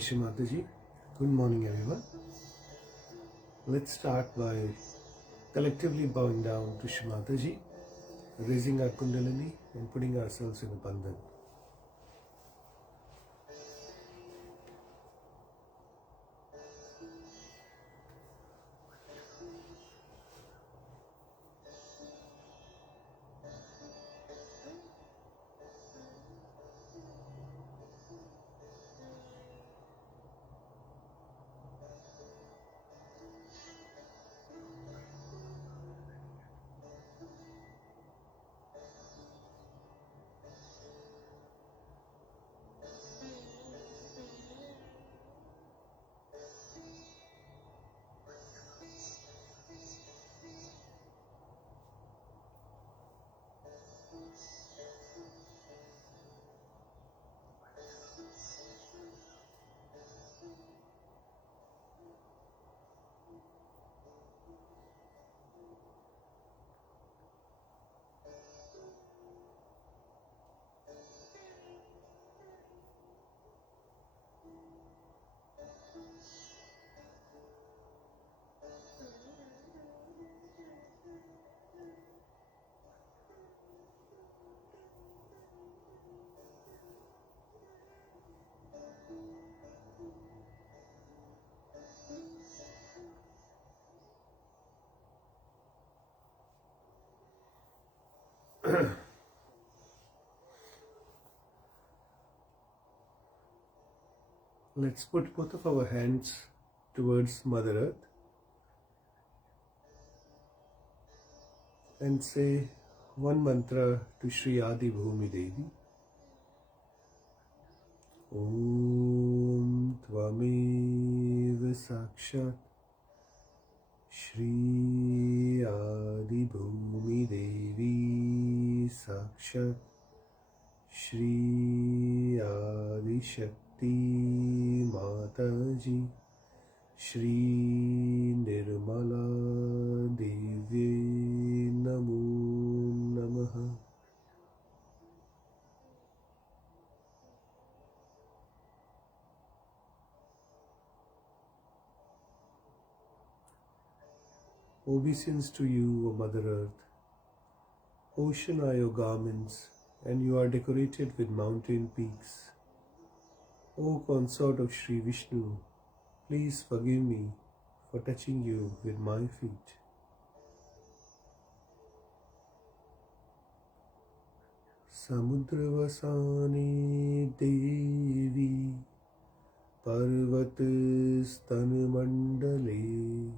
Shri Mataji. Good morning, everyone. Let's start by collectively bowing down to Shri Mataji, raising our Kundalini and putting ourselves in a bandhan. Let's put both of our hands towards Mother Earth and say one mantra to Shri Adi Bhumi Devi. Om Tvamev Sakshat Shri Adi Bhumi Devi Sakshat Shri Adi Shakti Mataji Shri Nirmala Devi Namo Namaha. Obeisance to you, O Mother Earth. Ocean are your garments, and you are decorated with mountain peaks. O consort of Shri Vishnu, please forgive me for touching you with my feet. Samudravasane Devi Parvat Stan Mandale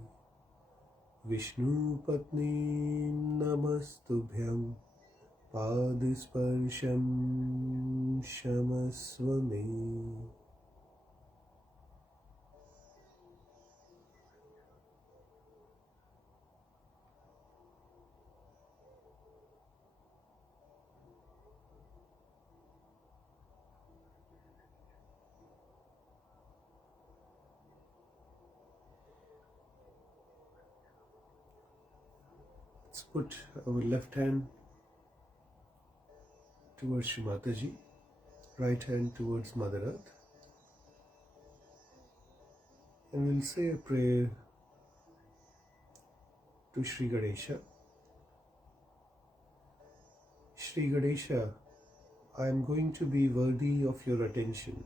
Vishnu Patni Namastubhyam Padisparsham Shamaswame. Let's put our left hand towards Shri Mataji, right hand towards Mother Earth, and we'll say a prayer to Shri Ganesha. Shri Ganesha, I am going to be worthy of your attention.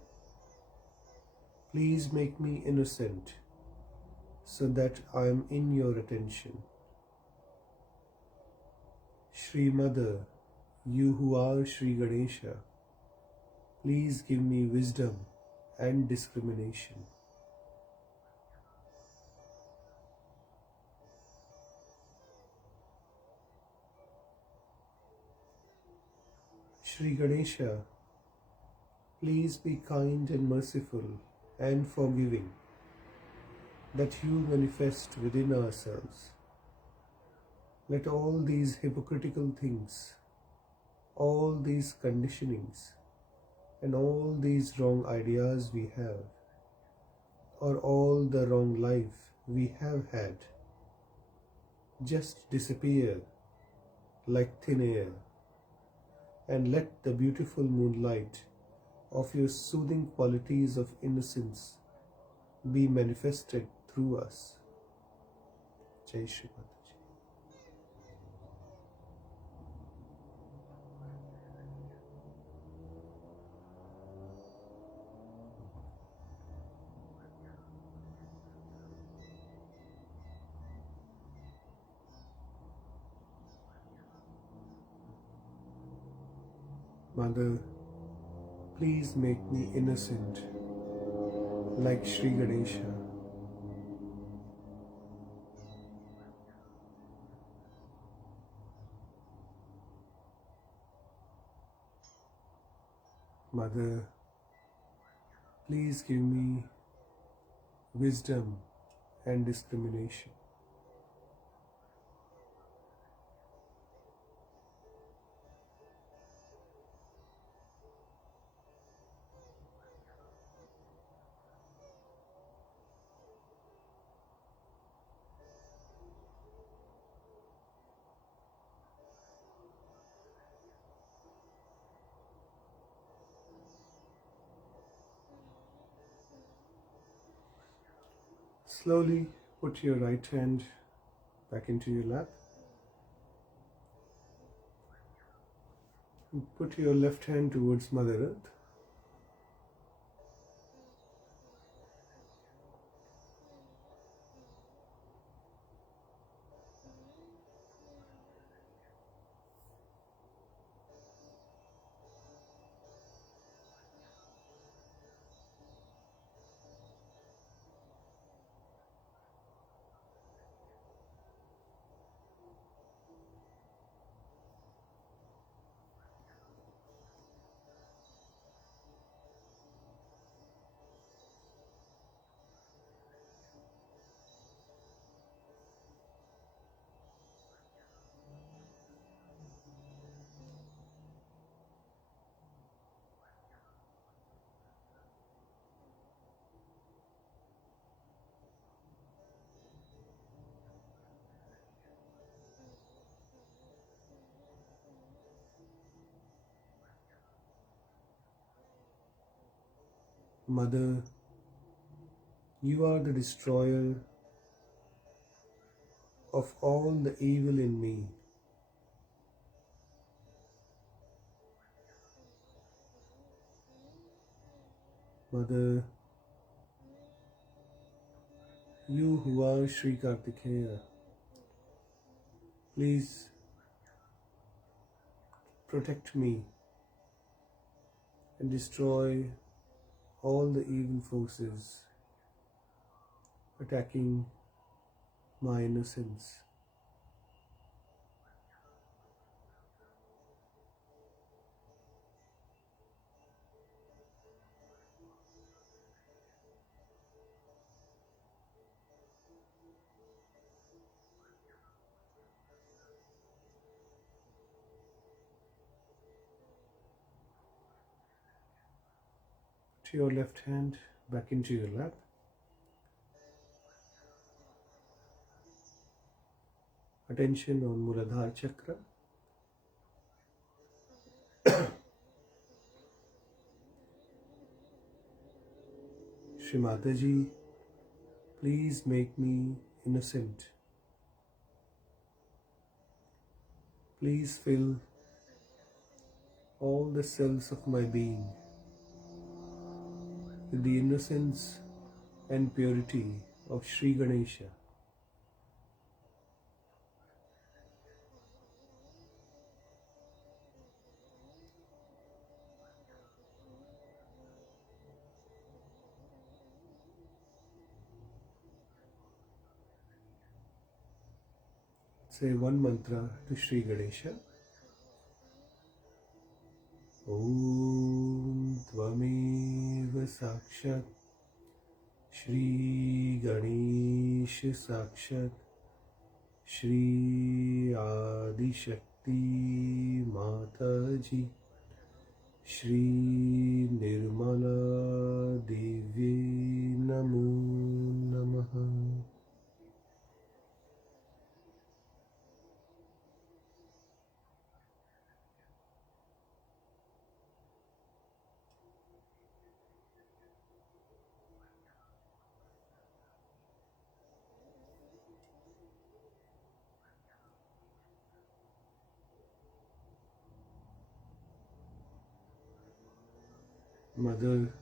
Please make me innocent so that I am in your attention. Shri Mother, you who are Shri Ganesha, please give me wisdom and discrimination. Shri Ganesha, please be kind and merciful and forgiving, that you manifest within ourselves. Let all these hypocritical things, all these conditionings, and all these wrong ideas we have, or all the wrong life we have had, just disappear like thin air, and let the beautiful moonlight of your soothing qualities of innocence be manifested through us. Jai Shri Mataji. Mother, please make me innocent like Shri Ganesha. Mother, please give me wisdom and discrimination. Slowly put your right hand back into your lap. And put your left hand towards Mother Earth. Mother, you are the destroyer of all the evil in me. Mother, you who are Shri Kartikeya, please protect me and destroy all the evil forces attacking my innocence. Put your left hand back into your lap. Attention on Muladhara Chakra. Shri Mataji, please make me innocent. Please fill all the cells of my being with the innocence and purity of Shri Ganesha. Say one mantra to Shri Ganesha. Om Tvameva Sakshat Shri Ganesha Sakshat Shri Adi Shakti Mataji Shri Nirmala Devi Namo Namaha. Mother,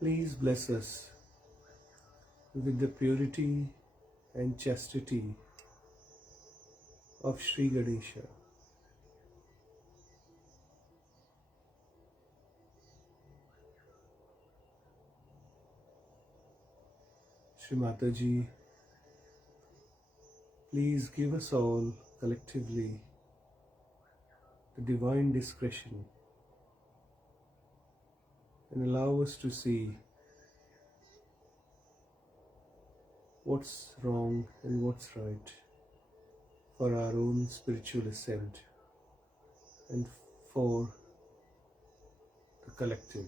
please bless us with the purity and chastity of Shri Ganesha. Shri Mataji, please give us all collectively the divine discretion and allow us to see what's wrong and what's right for our own spiritual ascent and for the collective.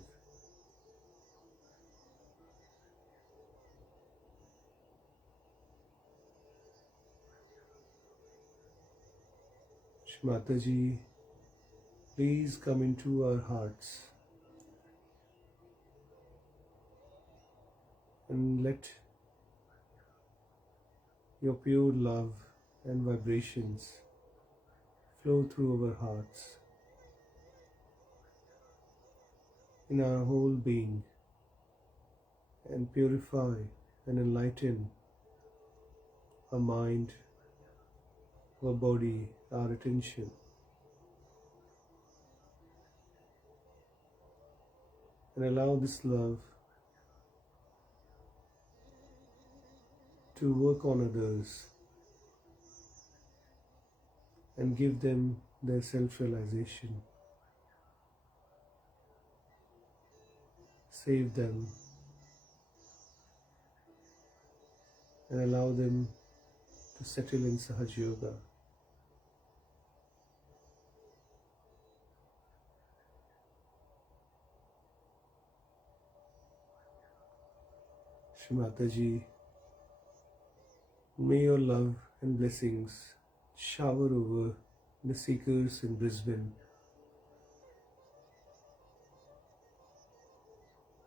Shri Mataji, please come into our hearts and let your pure love and vibrations flow through our hearts, in our whole being, and purify and enlighten our mind, our body, our attention. And allow this love to work on others and give them their self-realization. Save them and allow them to settle in Sahaja Yoga. Shri Mataji, may your love and blessings shower over the seekers in Brisbane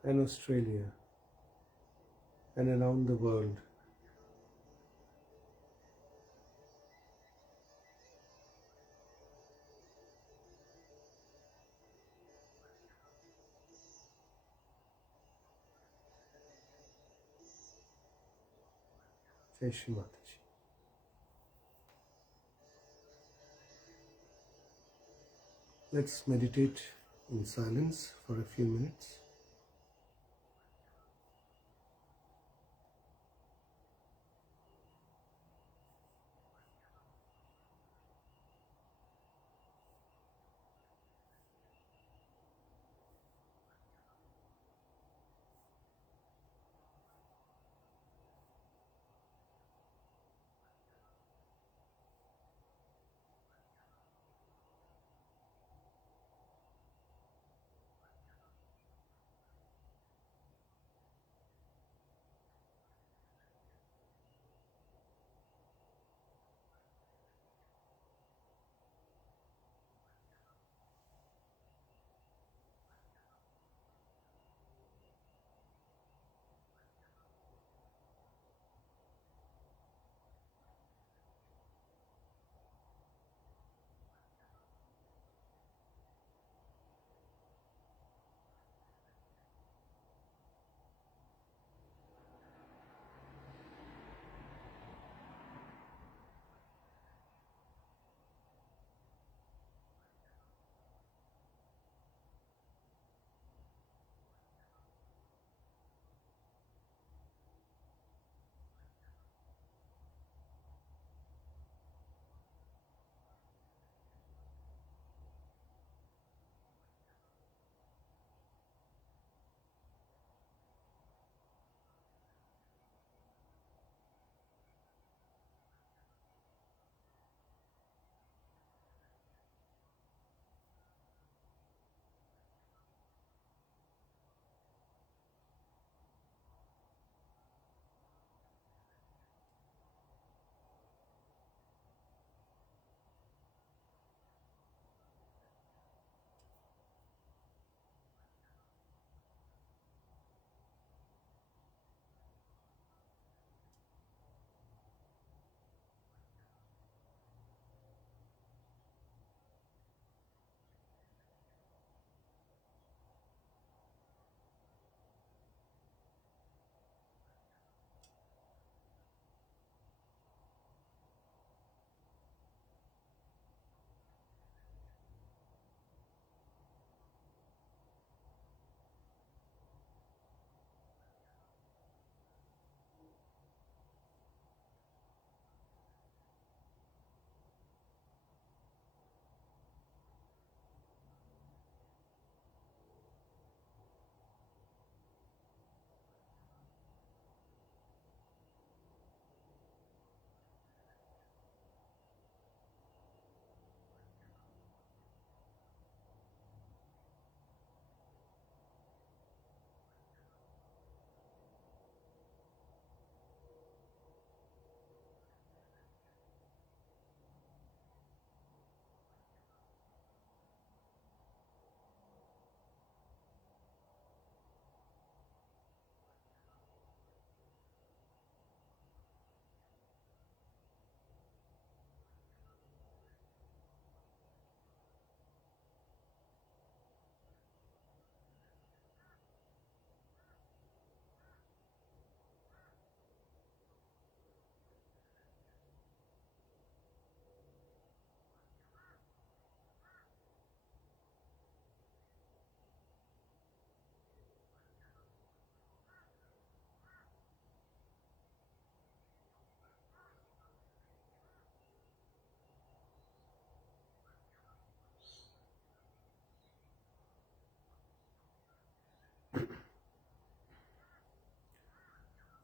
and Australia and around the world. Jai Shri Mataji. Let's meditate in silence for a few minutes.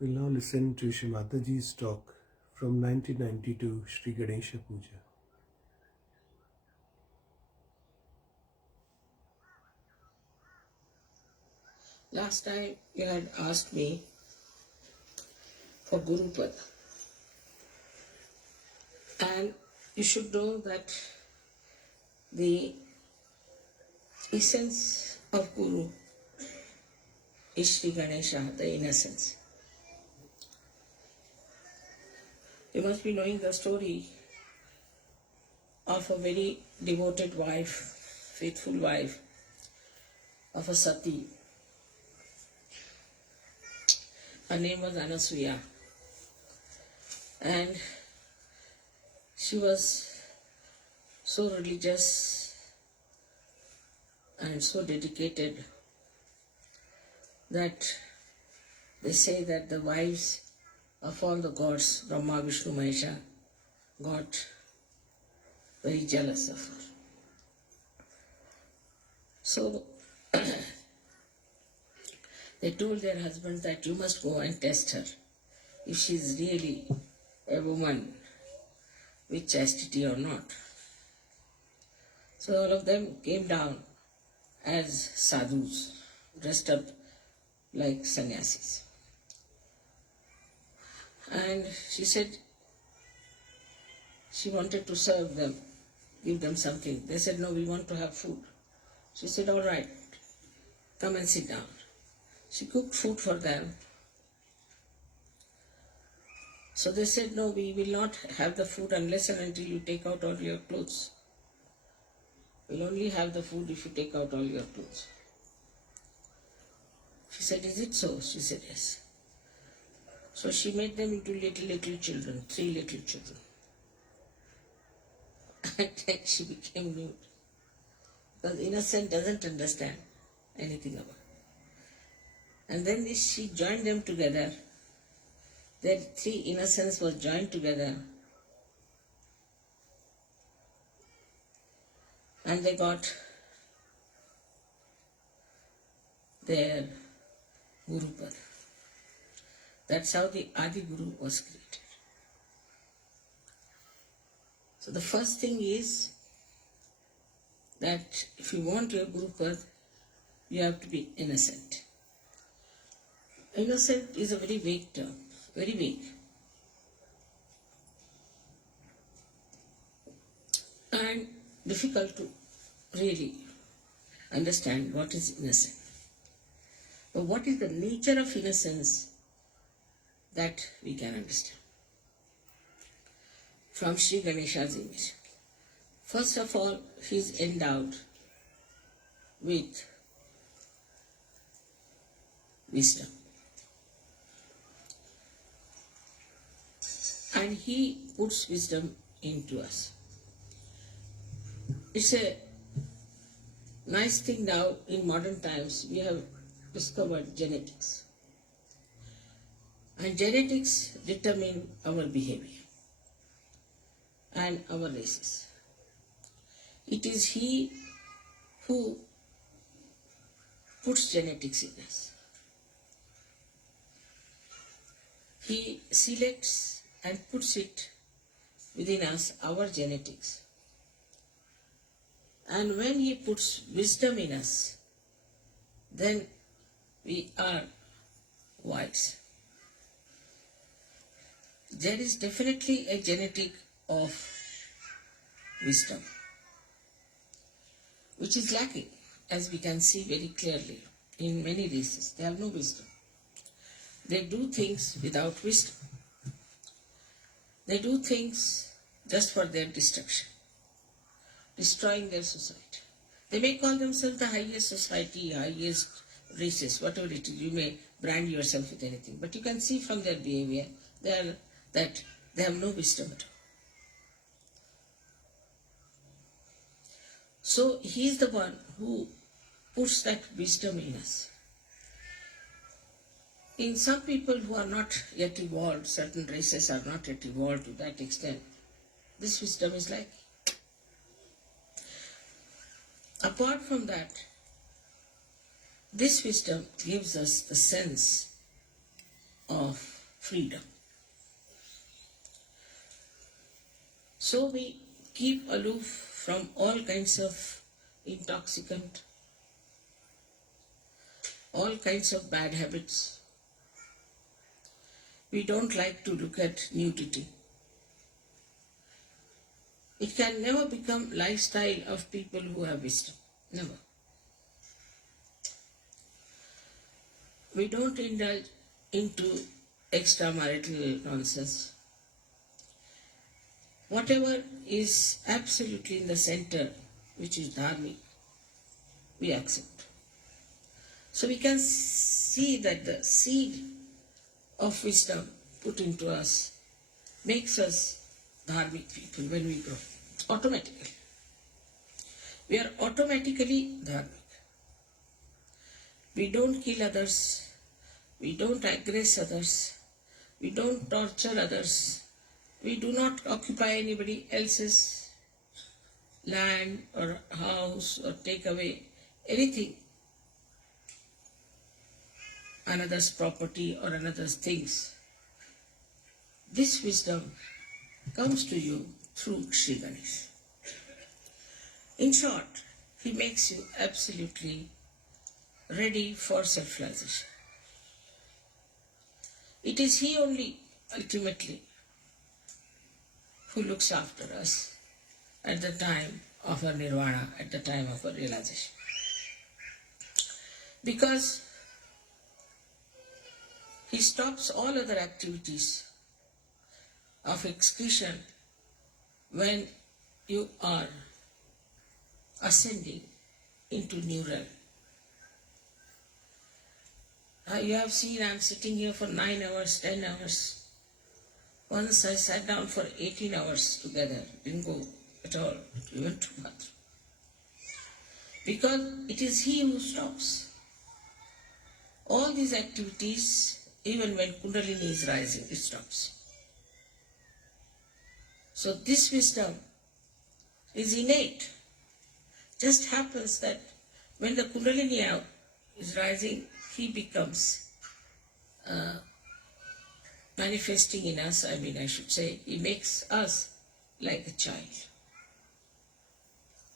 We'll now listen to Shri Mataji's talk from 1992 Shri Ganesha Puja. Last time you had asked me for Guru Pada. And you should know that the essence of Guru is Shri Ganesha, the innocence. You must be knowing the story of a very devoted wife, faithful wife of a Sati. Her name was Anasuya. And she was so religious and so dedicated that they say that the wives of all the gods, Brahma, Vishnu, Mahesha, got very jealous of her. So they told their husbands that you must go and test her if she is really a woman with chastity or not. So all of them came down as sadhus, dressed up like sannyasis. And she said she wanted to serve them, give them something. They said, no, we want to have food. She said, all right, come and sit down. She cooked food for them. So they said, no, we will not have the food unless and until you take out all your clothes. We'll only have the food if you take out all your clothes. She said, is it so? She said, yes. So she made them into little children, 3 little children. And then she became nude. Because innocent doesn't understand anything about it. And then she joined them together. Their 3 innocents were joined together. And they got their Guru Pada. That's how the Adi Guru was created. So the first thing is that if you want your Guru Pada, you have to be innocent. Innocent is a very vague term, very vague. And difficult to really understand what is innocent. But what is the nature of innocence that we can understand from Shri Ganesha's image. First of all, he is endowed with wisdom. And he puts wisdom into us. It's a nice thing now in modern times we have discovered genetics. And genetics determine our behavior and our races. It is he who puts genetics in us. He selects and puts it within us, our genetics. And when he puts wisdom in us, then we are wise. There is definitely a genetic of wisdom, which is lacking, as we can see very clearly in many races. They have no wisdom. They do things without wisdom. They do things just for their destruction, destroying their society. They may call themselves the highest society, highest races, whatever it is. You may brand yourself with anything, but you can see from their behavior that they have no wisdom at all. So he is the one who puts that wisdom in us. In some people who are not yet evolved, certain races are not yet evolved to that extent, this wisdom is like. Apart from that, this wisdom gives us the sense of freedom. So we keep aloof from all kinds of intoxicant, all kinds of bad habits. We don't like to look at nudity. It can never become lifestyle of people who have wisdom. Never. We don't indulge into extramarital nonsense. Whatever is absolutely in the center, which is dharmic, we accept. So we can see that the seed of wisdom put into us makes us dharmic people when we grow. Automatically. We are automatically dharmic. We don't kill others. We don't aggress others. We don't torture others. We do not occupy anybody else's land or house or take away anything, another's property or another's things. This wisdom comes to you through Shri Ganesh. In short, he makes you absolutely ready for self-realization. It is he only, ultimately, who looks after us at the time of our nirvana, at the time of our realization. Because he stops all other activities of excretion when you are ascending into new realm. You have seen I am sitting here for 9 hours, 10 hours. Once I sat down for 18 hours together, didn't go at all, even to bathroom. Because it is he who stops. All these activities, even when Kundalini is rising, it stops. So this wisdom is innate. Just happens that when the Kundalini is rising, he becomes manifesting in us, I should say, he makes us like a child.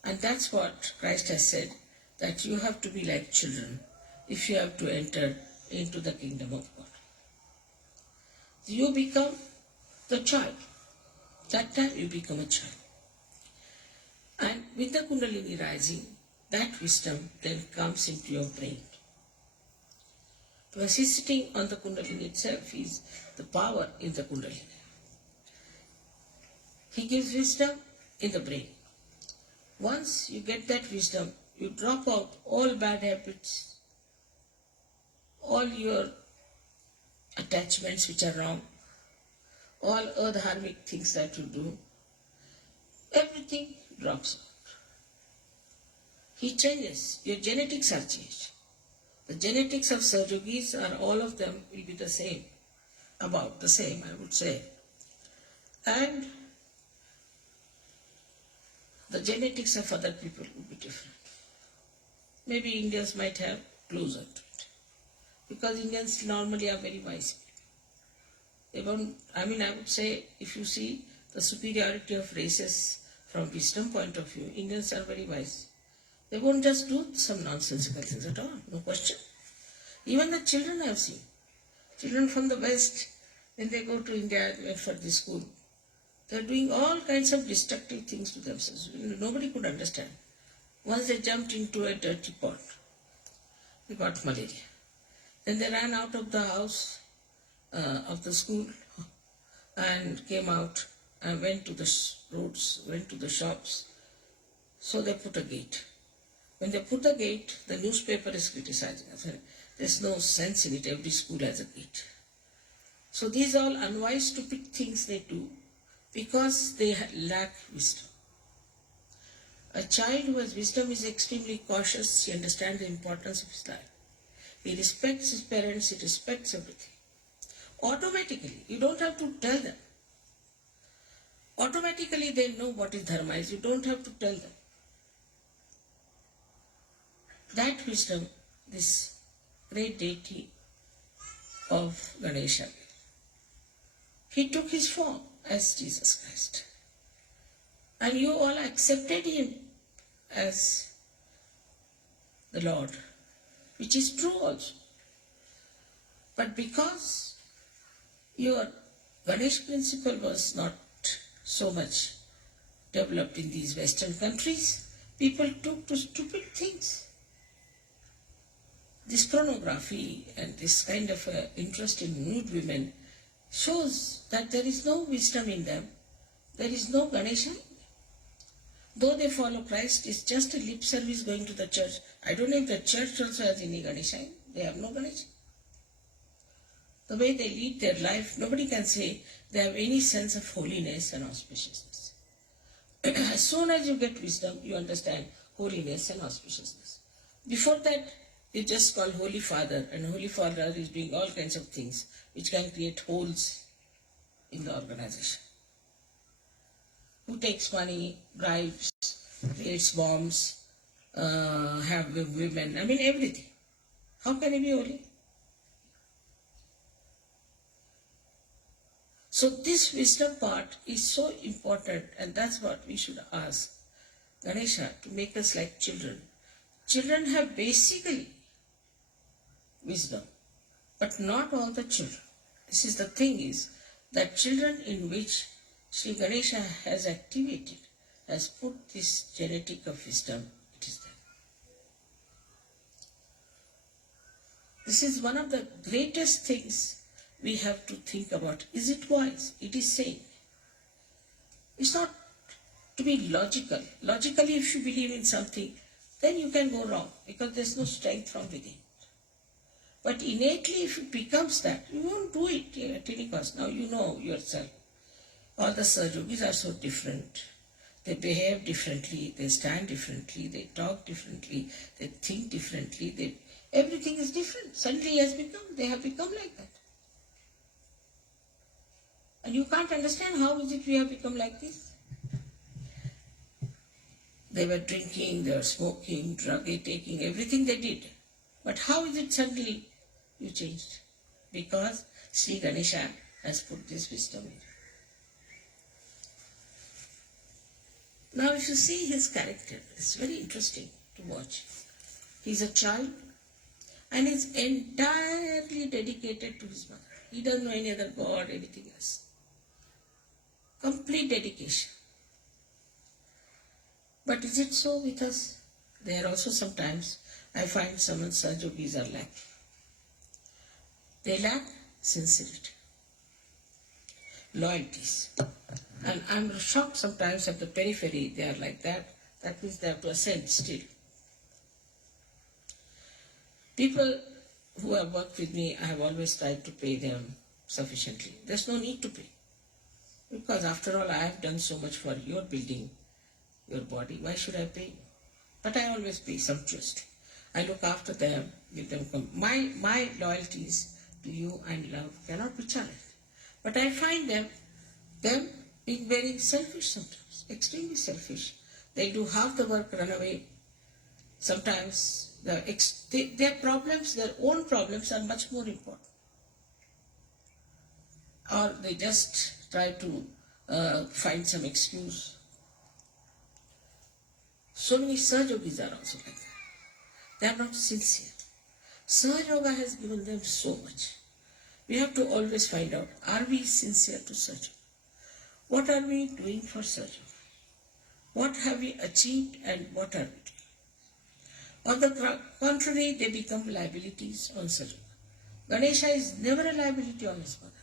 And that's what Christ has said, that you have to be like children if you have to enter into the kingdom of God. You become the child. That time you become a child. And with the Kundalini rising, that wisdom then comes into your brain. Because he's sitting on the Kundalini itself, is the power in the Kundalini. He gives wisdom in the brain. Once you get that wisdom, you drop out all bad habits, all your attachments which are wrong, all adharmic things that you do, everything drops out. He changes. Your genetics are changed. The genetics of Sahaja are all of them will be the same, about the same, I would say. And the genetics of other people will be different. Maybe Indians might have closer to it. Because Indians normally are very wise people. They won't, I would say, if you see the superiority of races from wisdom point of view, Indians are very wise. They won't just do some nonsensical things at all, no question. Even the children I have seen. Children from the West, when they go to India, they went for this school, they are doing all kinds of destructive things to themselves. Nobody could understand. Once they jumped into a dirty pot, they got malaria. Then they ran out of the house, of the school, and came out and went to the roads, went to the shops. So they put a gate. When they put a gate, the newspaper is criticizing us. There's no sense in it. Every school has a gate. So these are all unwise, stupid things they do because they lack wisdom. A child who has wisdom is extremely cautious. He understands the importance of his life. He respects his parents. He respects everything. Automatically, you don't have to tell them. Automatically they know what is dharma is. You don't have to tell them. That wisdom, this great deity of Ganesha, He took his form as Jesus Christ. And you all accepted him as the Lord, which is true also. But because your Ganesh principle was not so much developed in these Western countries, people took to stupid things. This pornography and this kind of interest in nude women shows that there is no wisdom in them. There is no Ganesha in them. Though they follow Christ, it's just a lip service going to the church. I don't know if the church also has any Ganesha. They have no Ganesha. The way they lead their life, nobody can say they have any sense of holiness and auspiciousness. As soon as you get wisdom, you understand holiness and auspiciousness. Before that, you just call Holy Father, and Holy Father is doing all kinds of things which can create holes in the organization. Who takes money, bribes, creates bombs, have women, I mean everything. How can he be holy? So this wisdom part is so important, and that's what we should ask Ganesha to make us like children. Children have basically wisdom, but not all the children. This is the thing is that children in which Sri Ganesha has activated, has put this genetic of wisdom, it is there. This is one of the greatest things we have to think about. Is it wise? It is saying. It's not to be logical. Logically, if you believe in something, then you can go wrong because there's no strength from within. But innately, if it becomes that, you won't do it at any cost. Now you know yourself. All the Sahajogis are so different. They behave differently, they stand differently, they talk differently, they think differently. Everything is different. Suddenly they have become like that. And you can't understand how is it we have become like this. They were drinking, they were smoking, drug taking, everything they did. But how is it suddenly you changed? Because Sri Ganesha has put this wisdom in. Now if you see his character, it's very interesting to watch. He's a child and is entirely dedicated to his mother. He doesn't know any other God, anything else. Complete dedication. But is it so with us? There also sometimes I find some Sahajogis are lacking. They lack sincerity, loyalties. And I'm shocked sometimes at the periphery, they are like that. That means they have to ascend still. People who have worked with me, I have always tried to pay them sufficiently. There's no need to pay. Because after all, I have done so much for your building, your body. Why should I pay? But I always pay sumptuously. I look after them, give them my loyalties to you and love cannot be challenged. But I find them being very selfish sometimes, extremely selfish. They do half the work, run away. Sometimes their problems, their own problems are much more important. Or they just try to find some excuse. So many Sahajogis are also like that. They are not sincere. Sahaja has given them so much. We have to always find out, are we sincere to Sahaja? What are we doing for Sahaja? What have we achieved and what are we doing? On the contrary, they become liabilities on Sahaja. Ganesha is never a liability on his mother.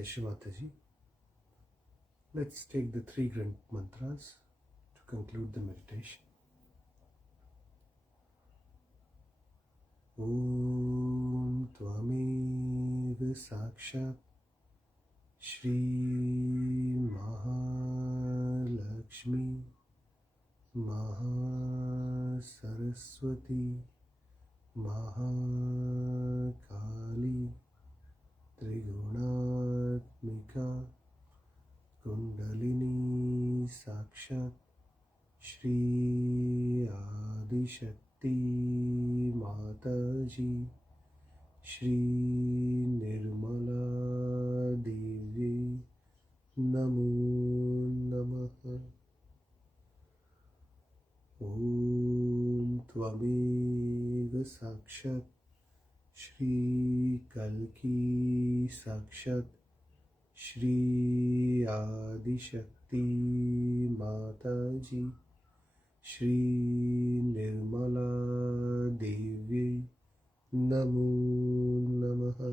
Shri Mataji. Let's take the 3 grand mantras to conclude the meditation. Om Tvameva Sakshat Shri Mahalakshmi Mahasaraswati Mahakali Trigunatmika Kundalini Sakshat Shri Adishakti Mataji Shri Nirmala Devi Namo Namaha. Om Tvameva Sakshat Shri Kalki Sakshat Shri Adishakti Mataji Shri Nirmala Devi Namo Namaha.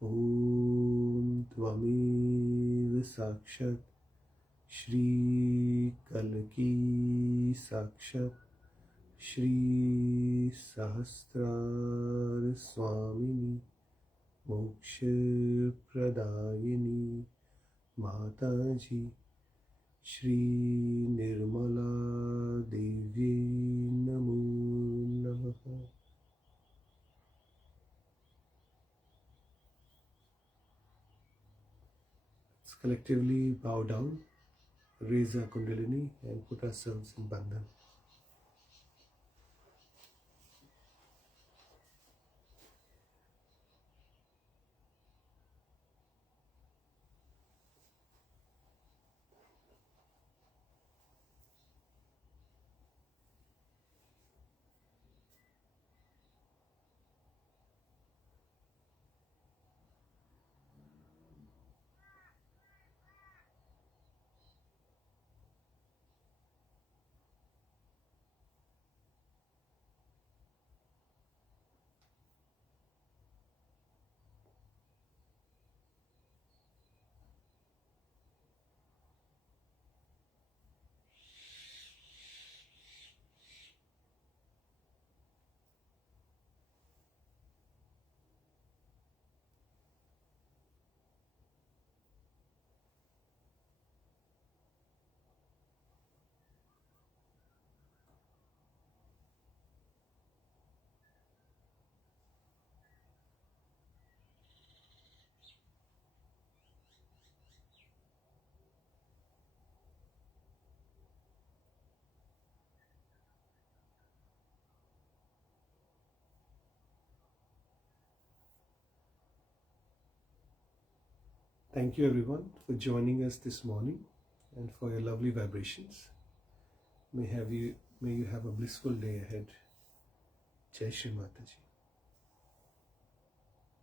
Om Tvameva Sakshat Shri Kalki Sakshat Shri Sahasrar Swamini Moksha Pradayini Mataji Shri Nirmala Devi Namo Namaha. Let's collectively bow down, raise our Kundalini and put ourselves in Bandhan. Thank you everyone for joining us this morning and for your lovely vibrations. May you have a blissful day ahead. Jai Shri Mataji.